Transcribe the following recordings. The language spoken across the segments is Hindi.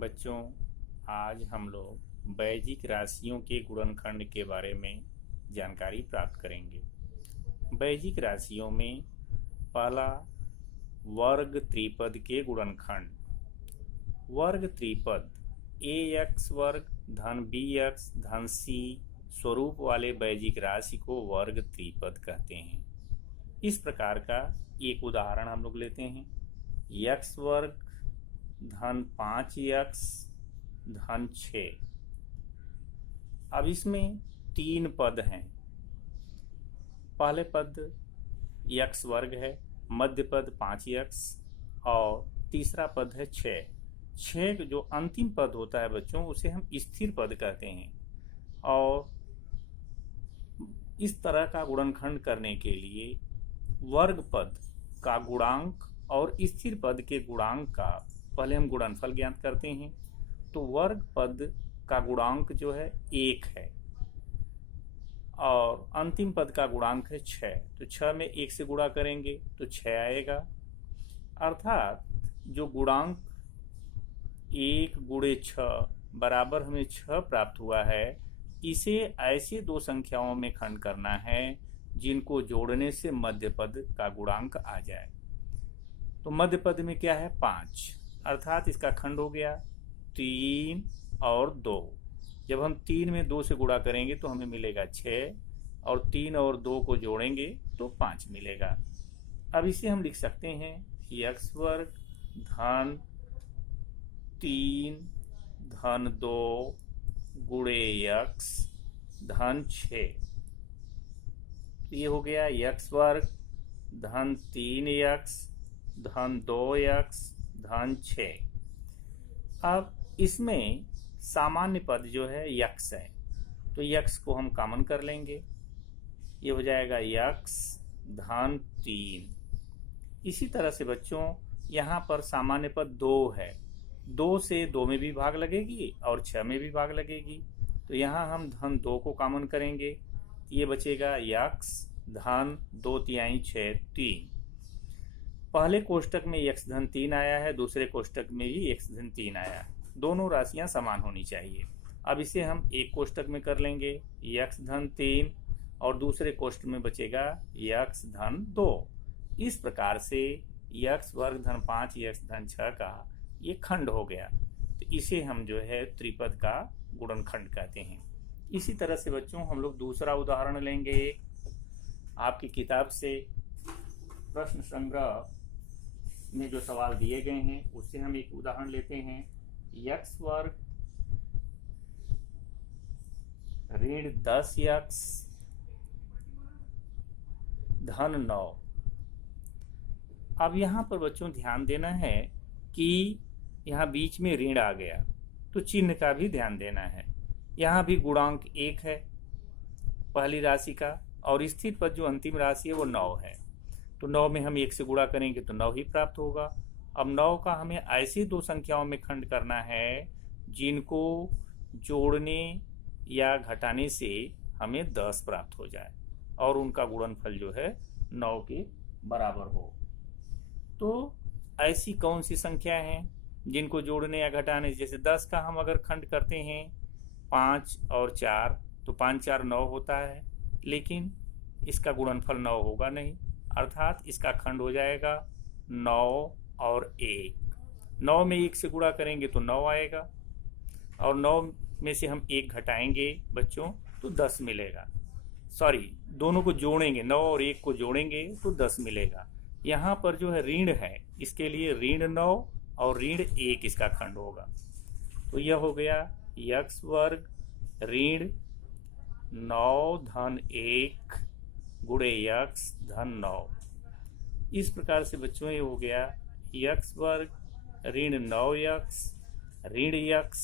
बच्चों, आज हम लोग वैजिक राशियों के गुणनखंड के बारे में जानकारी प्राप्त करेंगे। वैजिक राशियों में पहला वर्ग त्रिपद के गुणनखंड। वर्ग त्रिपद ए एक्स वर्ग धन बी एक्स धन सी स्वरूप वाले वैजिक राशि को वर्ग त्रिपद कहते हैं। इस प्रकार का एक उदाहरण हम लोग लेते हैं। एक्स वर्ग धन 5x धन 6। अब इसमें 3 पद हैं। पहले पद x वर्ग है, मध्य पद 5x और तीसरा पद है 6। 6 जो अंतिम पद होता है बच्चों, उसे हम स्थिर पद कहते हैं। और इस तरह का गुणनखंड करने के लिए वर्ग पद का गुणांक और स्थिर पद के गुणांक का पहले हम गुणनफल ज्ञात करते हैं। तो वर्ग पद का गुणांक जो है 1 है और अंतिम पद का गुणांक है 6। तो 6 में 1 से गुणा करेंगे तो 6 आएगा। अर्थात जो गुणांक 1 गुणे 6 बराबर हमें 6 प्राप्त हुआ है, इसे ऐसे दो संख्याओं में खंड करना है जिनको जोड़ने से मध्य पद का गुणांक आ जाए। तो मध्य पद में क्या है? 5, अर्थात इसका खंड हो गया 3 और 2। जब हम 3 में 2 से गुणा करेंगे तो हमें मिलेगा 6 और 3 और 2 को जोड़ेंगे तो 5 मिलेगा। अब इसे हम लिख सकते हैं x वर्ग धन 3 धन 2 गुणे x धन 6। तो ये हो गया x वर्ग धन 3x धन 2x धन 6। अब इसमें सामान्य पद जो है x है, तो x को हम कॉमन कर लेंगे। ये हो जाएगा x धन 3। इसी तरह से बच्चों यहाँ पर सामान्य पद 2 है। 2 से 2 में भी भाग लगेगी और 6 में भी भाग लगेगी। तो यहाँ हम धन 2 को कॉमन करेंगे। ये बचेगा x धन 2 तिहाई 6 3। पहले कोष्टक में x धन 3 आया है, दूसरे कोष्टक में भी x धन 3 आया। दोनों राशियां समान होनी चाहिए। अब इसे हम एक कोष्टक में कर लेंगे x धन 3 और दूसरे कोष्टक में बचेगा x धन 2। इस प्रकार से x वर्ग धन 5 x धन 6 का ये खंड हो गया। तो इसे हम जो है त्रिपद का गुणनखंड कहते हैं। इसी तरह से बच्चों हम लोग दूसरा उदाहरण लेंगे। आपकी किताब से प्रश्न संग्रह में जो सवाल दिए गए हैं उससे हम एक उदाहरण लेते हैं। x वर्ग ऋण 10x धन 9। अब यहाँ पर बच्चों ध्यान देना है कि यहाँ बीच में ऋण आ गया, तो चिन्ह का भी ध्यान देना है। यहाँ भी गुणांक 1 है पहली राशि का और स्थिर पद जो अंतिम राशि है वो 9 है। तो 9 में हम 1 से गुणा करेंगे तो 9 ही प्राप्त होगा। अब 9 का हमें ऐसी दो संख्याओं में खंड करना है जिनको जोड़ने या घटाने से हमें 10 प्राप्त हो जाए और उनका गुणनफल जो है 9 के बराबर हो। तो ऐसी कौन सी संख्या हैं जिनको जोड़ने या घटाने, जैसे 10 का हम अगर खंड करते हैं 5 और 4 तो 5 4 9 होता है, लेकिन इसका गुणनफल 9 होगा नहीं, अर्थात इसका खंड हो जाएगा 9 और 1। 9 में 1 से गुणा करेंगे तो 9 आएगा और 9 में से हम 1 घटाएंगे बच्चों तो 10 मिलेगा। सॉरी, दोनों को जोड़ेंगे, 9 और 1 को जोड़ेंगे तो 10 मिलेगा। यहाँ पर जो है ऋण है, इसके लिए ऋण 9 और ऋण 1 इसका खंड होगा। तो यह हो गया x वर्ग ऋण 9 धन 1 गुणे x धन 9। इस प्रकार से बच्चों ये हो गया x वर्ग ऋण 9x ऋण x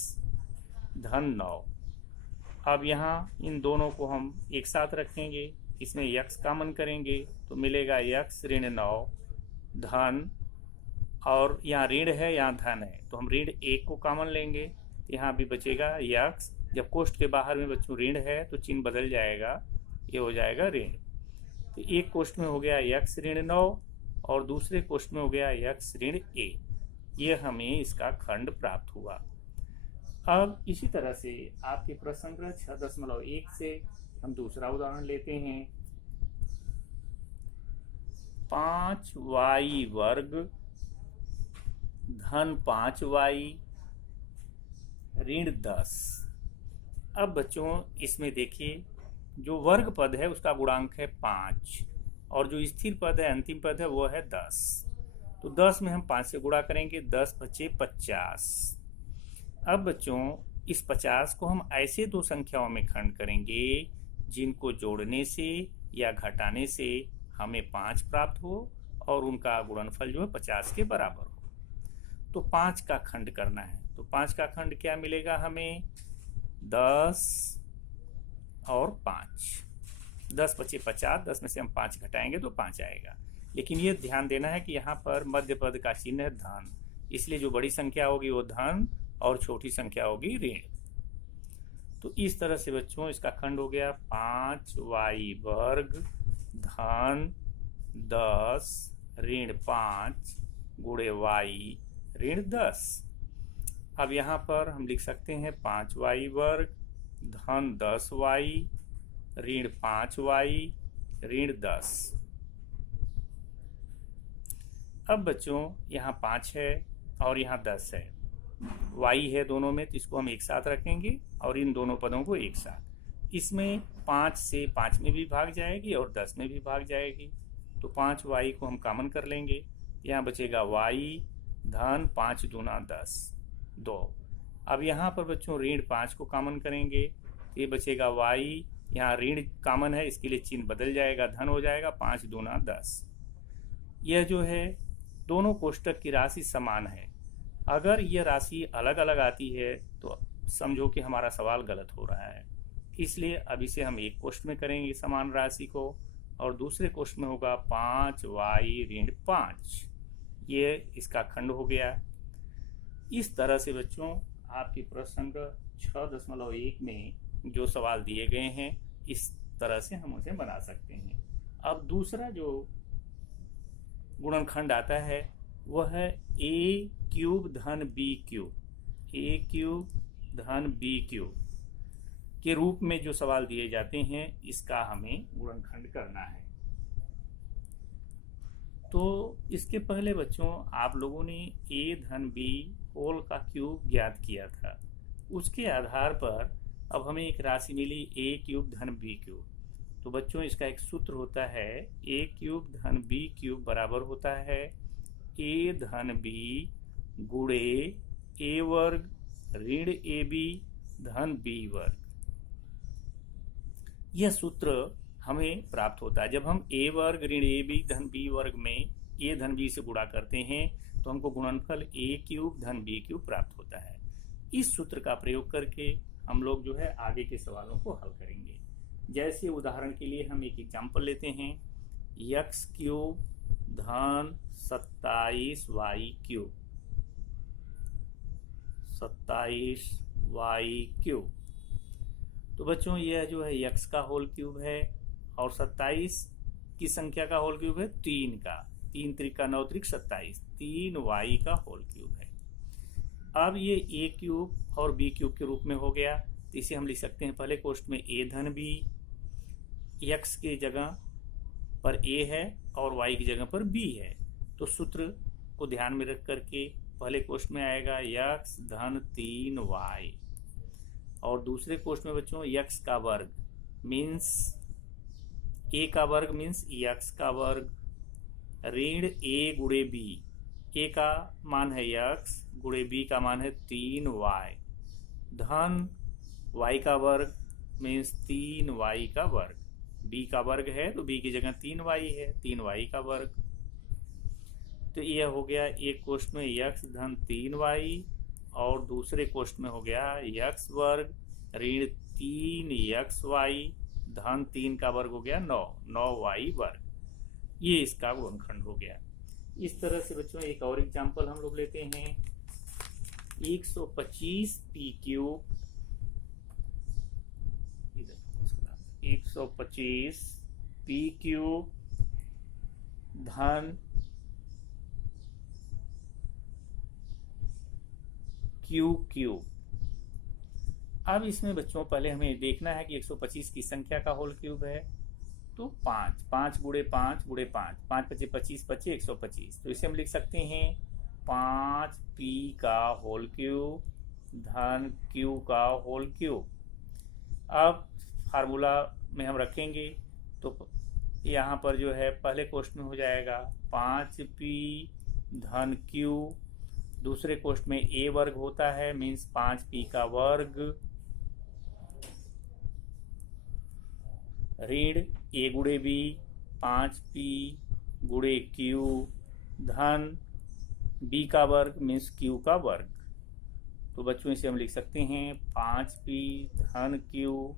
धन 9। अब यहाँ इन दोनों को हम एक साथ रखेंगे, इसमें x कॉमन करेंगे तो मिलेगा x ऋण 9 धन, और यहाँ ऋण है यहाँ धन है तो हम ऋण 1 को कॉमन लेंगे, यहाँ भी बचेगा x। जब कोष्ठ के बाहर में बच्चों ऋण है तो चिन्ह बदल जाएगा, ये हो जाएगा ऋण। तो एक कोष्ठ में हो गया x ऋण 9 और दूसरे कोष्ठ में हो गया x ऋण 1। ये हमें इसका खंड प्राप्त हुआ। अब इसी तरह से आपके प्रश्न संख्या 6.1 से हम दूसरा उदाहरण लेते हैं। 5y वर्ग धन 5y ऋण 10। अब बच्चों इसमें देखिए, जो वर्ग पद है उसका गुणांक है 5 और जो स्थिर पद है, अंतिम पद है, वो है 10। तो 10 में हम 5 से गुणा करेंगे, 10 बचे 50। अब बच्चों इस 50 को हम ऐसे दो संख्याओं में खंड करेंगे जिनको जोड़ने से या घटाने से हमें 5 प्राप्त हो और उनका गुणनफल जो है 50 के बराबर हो। तो 5 का खंड करना है, तो 5 का खंड क्या मिलेगा हमें? 10 और 5। 10 बचे 50, 10 में से हम 5 घटाएंगे तो 5 आएगा। लेकिन ये ध्यान देना है कि यहाँ पर मध्य पद का चिन्ह है धन, इसलिए जो बड़ी संख्या होगी वो धन और छोटी संख्या होगी ऋण। तो इस तरह से बच्चों इसका खंड हो गया 5y वर्ग धन 10 ऋण 5 गुणे y ऋण 10। अब यहाँ पर हम लिख सकते हैं 5y वर्ग धन 10y ऋण 5y ऋण 10। अब बच्चों यहाँ 5 है और यहाँ 10 है, y है दोनों में, तो इसको हम एक साथ रखेंगे और इन दोनों पदों को एक साथ। इसमें 5 से 5 में भी भाग जाएगी और 10 में भी भाग जाएगी, तो 5y को हम कॉमन कर लेंगे। यहाँ बचेगा y धन 5 दूना 10 2। अब यहाँ पर बच्चों ऋण 5 को कॉमन करेंगे, ये बचेगा y, यहाँ ऋण कॉमन है इसके लिए चिन्ह बदल जाएगा, धन हो जाएगा 5 दूना 10। यह जो है दोनों कोष्टक की राशि समान है। अगर यह राशि अलग अलग आती है तो समझो कि हमारा सवाल गलत हो रहा है। इसलिए अब इसे हम एक कोष्ठ में करेंगे समान राशि को, और दूसरे कोष्ठ में होगा 5y ऋण 5। ये इसका खंड हो गया। इस तरह से बच्चों आपकी प्रश्न 6.1 में जो सवाल दिए गए हैं इस तरह से हम उसे बना सकते हैं। अब दूसरा जो गुणनखंड आता है वह है a क्यूब धन b क्यूब, a क्यूब धन b क्यूब के रूप में जो सवाल दिए जाते हैं इसका हमें गुणनखंड करना है। तो इसके पहले बच्चों आप लोगों ने a धन b होल का क्यूब ज्ञात किया था, उसके आधार पर अब हमें एक राशि मिली a क्यूब धन b क्यूब। तो बच्चों इसका एक सूत्र होता है a क्यूब धन b क्यूब बराबर होता है a धन b गुणे a वर्ग ऋण ab धन b वर्ग। यह सूत्र हमें प्राप्त होता है जब हम a वर्ग ऋण ab धन b वर्ग में a धन b से गुणा करते हैं तो हमको गुणनफल a क्यूब धन b क्यूब प्राप्त होता है। इस सूत्र का प्रयोग करके हम लोग जो है आगे के सवालों को हल करेंगे। जैसे उदाहरण के लिए हम एक एग्जाम्पल लेते हैं, x क्यूब धन 27y क्यूब, 27y क्यूब। तो बच्चों यह जो है x का होल क्यूब है और 27 की संख्या का होल क्यूब है 3 का, 3 त्रिका 9 त्रिक 27, 3y का होल क्यूब है। अब ये a क्यूब और b क्यूब के रूप में हो गया, तो इसे हम लिख सकते हैं पहले कोष्ठ में a धन b, x के जगह पर a है और y की जगह पर b है। तो सूत्र को ध्यान में रख करके पहले कोष्ठ में आएगा x धन 3y और दूसरे कोष्ठ में बच्चों x का वर्ग मीन्स a का वर्ग मीन्स x का वर्ग ऋण a गुणे b, a का मान है x गुणे b का मान है 3y धन y का वर्ग मीन्स 3y का वर्ग, b का वर्ग है तो b की जगह 3y है, 3y का वर्ग। तो यह हो गया एक कोष्ठ में x धन 3y और दूसरे कोष्ठ में हो गया x वर्ग ऋण 3xy धन 3 का वर्ग हो गया 9y वर्ग। ये इसका गुणनखंड हो गया। इस तरह से बच्चों एक और एग्जाम्पल हम लोग लेते हैं, 125 p क्यूब, 125 p क्यूब धन q क्यूब अब इसमें बच्चों पहले हमें देखना है कि 125 की संख्या का होल क्यूब है, तो 5 5 गुड़े 5 गुड़े 5 5 पचे 25 बचे 125। तो इसे हम लिख सकते हैं 5 पी का होल क्यूब धन क्यू का होल क्यूब। अब फार्मूला में हम रखेंगे तो यहाँ पर जो है पहले कोष्ठ में हो जाएगा 5p धन क्यू, दूसरे कोष्ठ में a वर्ग होता है मीन्स 5p का वर्ग ऋण a गुड़े b 5p गुड़े q धन b का वर्ग मीन्स q का वर्ग। तो बच्चों इसे हम लिख सकते हैं 5p धन q,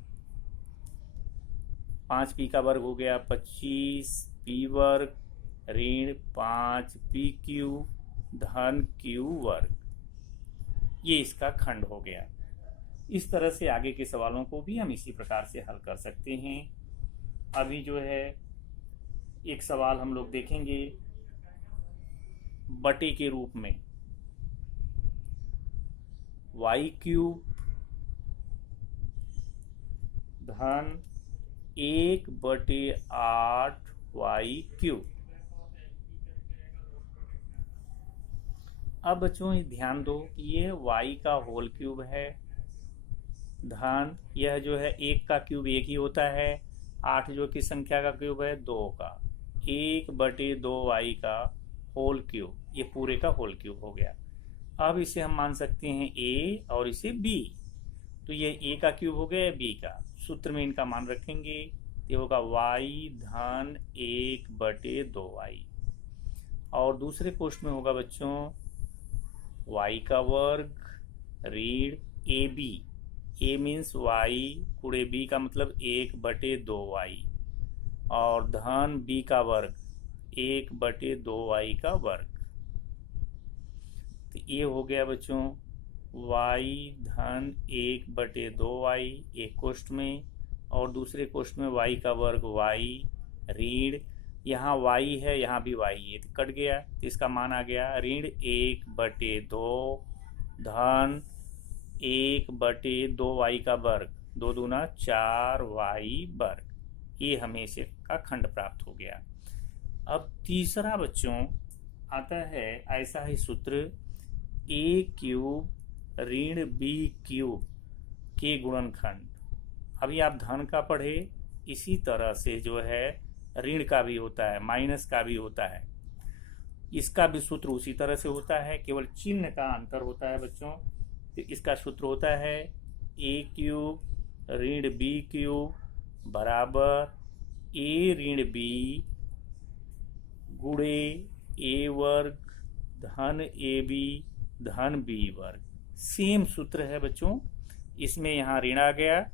5p का वर्ग हो गया 25p वर्ग ऋण 5pq धन q वर्ग। ये इसका खंड हो गया। इस तरह से आगे के सवालों को भी हम इसी प्रकार से हल कर सकते हैं। अभी जो है एक सवाल हम लोग देखेंगे बटे के रूप में, y क्यूब धन 1/8 y क्यूब। अब बच्चों ध्यान दो कि ये y का होल क्यूब है धन यह जो है 1 का क्यूब 1 ही होता है, 8 जो कि संख्या का क्यूब है 2 का, 1/2y का होल क्यूब, ये पूरे का होल क्यूब हो गया। अब इसे हम मान सकते हैं a और इसे b, तो ये a का क्यूब हो गया b का। सूत्र में इनका मान रखेंगे, ये होगा y धन 1/2y, और दूसरे कोष्ठ में होगा बच्चों y का वर्ग ऋण ab, a मीन्स y गुणे b का मतलब 1/2y, और धन b का वर्ग 1/2y का वर्ग। तो ये हो गया बच्चों y धन 1/2y एक कोष्ठ में, और दूसरे कोष्ठ में y का वर्ग y ऋण, यहाँ y है यहाँ भी y है तो कट गया, तो इसका मान आ गया ऋण 1/2 धन 1/2y का वर्ग, 2 दूना 4y वर्ग। ये हमें इसे का खंड प्राप्त हो गया। अब तीसरा बच्चों आता है ऐसा ही सूत्र a क्यूब ऋण b क्यूब के गुणनखंड। अभी आप धन का पढ़े, इसी तरह से जो है ऋण का भी होता है, माइनस का भी होता है, इसका भी सूत्र उसी तरह से होता है, केवल चिन्ह का अंतर होता है बच्चों। तो इसका सूत्र होता है a क्यूब ऋण b क्यूब बराबर a ऋण b गुणे a वर्ग धन ab धन b वर्ग। सेम सूत्र है बच्चों, इसमें यहाँ ऋण आ गया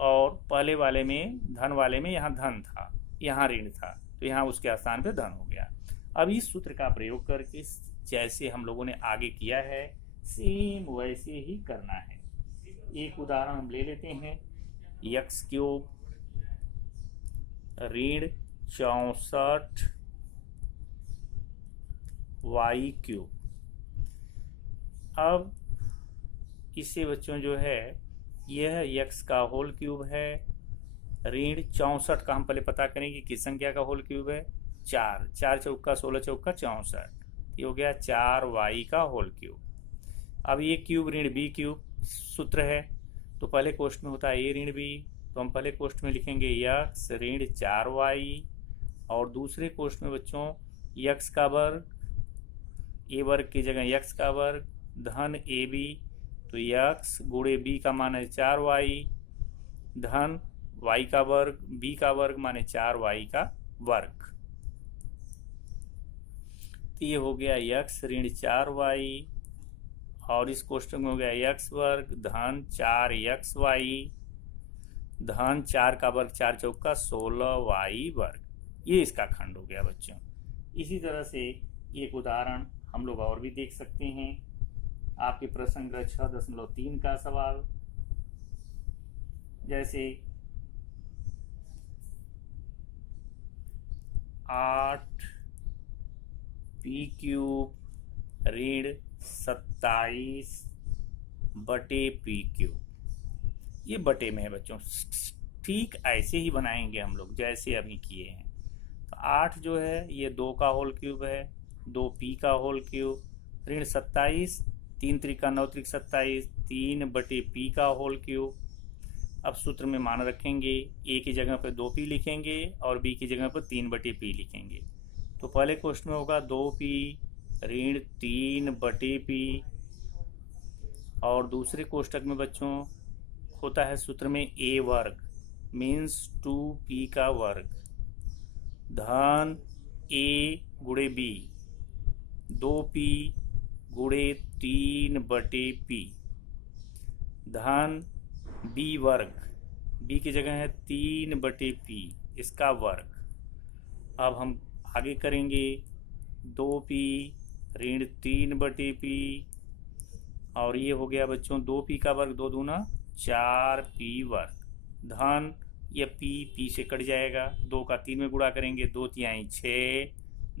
और पहले वाले में धन वाले में यहाँ धन था, यहाँ ऋण था, तो यहाँ उसके स्थान पे धन हो गया। अब इस सूत्र का प्रयोग करके जैसे हम लोगों ने आगे किया है सेम वैसे ही करना है। एक उदाहरण हम ले लेते हैं, x क्यूब ऋण 64 y क्यूब। अब इससे बच्चों जो है यह x का होल क्यूब है, ऋण 64 का हम पहले पता करेंगे किस संख्या का होल क्यूब है, 4 4 चौका 16 चौका 64, ये हो गया 4y का होल क्यूब। अब ये क्यूब ऋण b क्यूब सूत्र है, तो पहले कोष्ठ में होता है a ऋण b, तो हम पहले कोष्ठ में लिखेंगे x ऋण 4y, और दूसरे कोष्ठ में बच्चों x का वर्ग, a वर्ग की जगह x का वर्ग धन ab, तो x गुणे b का मान है 4y धन y का वर्ग b का वर्ग माने 4y का वर्ग। तो ये हो गया x ऋण 4y, और इस कोष्ठक में हो गया x वर्ग धन 4xy धन 4 का वर्ग 4 चौका 16y वर्ग। ये इसका खंड हो गया बच्चों। इसी तरह से एक उदाहरण हम लोग और भी देख सकते हैं। आपके प्रश्न संग्रह 6.3 का सवाल, जैसे 8 पी क्यूब ऋण 27 बटे पी क्यूब। ये बटे में है बच्चों। ठीक ऐसे ही बनाएंगे हम लोग जैसे अभी किए हैं। तो 8 जो है ये 2 का होल क्यूब है, 2p का होल क्यूब, ऋण 27, 3 त्रिका 9 त्रिक 27, 3/p का होल क्यूब। अब सूत्र में मान रखेंगे, a की जगह पर 2p लिखेंगे और b की जगह पर 3/p लिखेंगे। तो पहले क्वेश्चन में होगा 2p ऋण 3/p, और दूसरे कोष्टक में बच्चों होता है सूत्र में a वर्ग मीन्स 2p का वर्ग धन a गुणे b 2p गुणे 3/p धन b वर्ग, b की जगह है 3/p इसका वर्ग। अब हम आगे करेंगे 2p ऋण 3/p, और ये हो गया बच्चों 2p का वर्ग 2 दूना 4p वर्ग धन ये p से कट जाएगा, 2 का 3 में गुणा करेंगे 2 तिहाई 6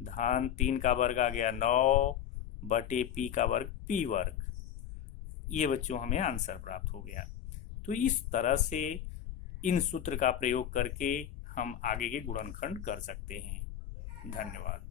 धन 3 का वर्ग आ गया 9/p का वर्ग p वर्ग। ये बच्चों हमें आंसर प्राप्त हो गया। तो इस तरह से इन सूत्र का प्रयोग करके हम आगे के गुणनखंड कर सकते हैं। धन्यवाद।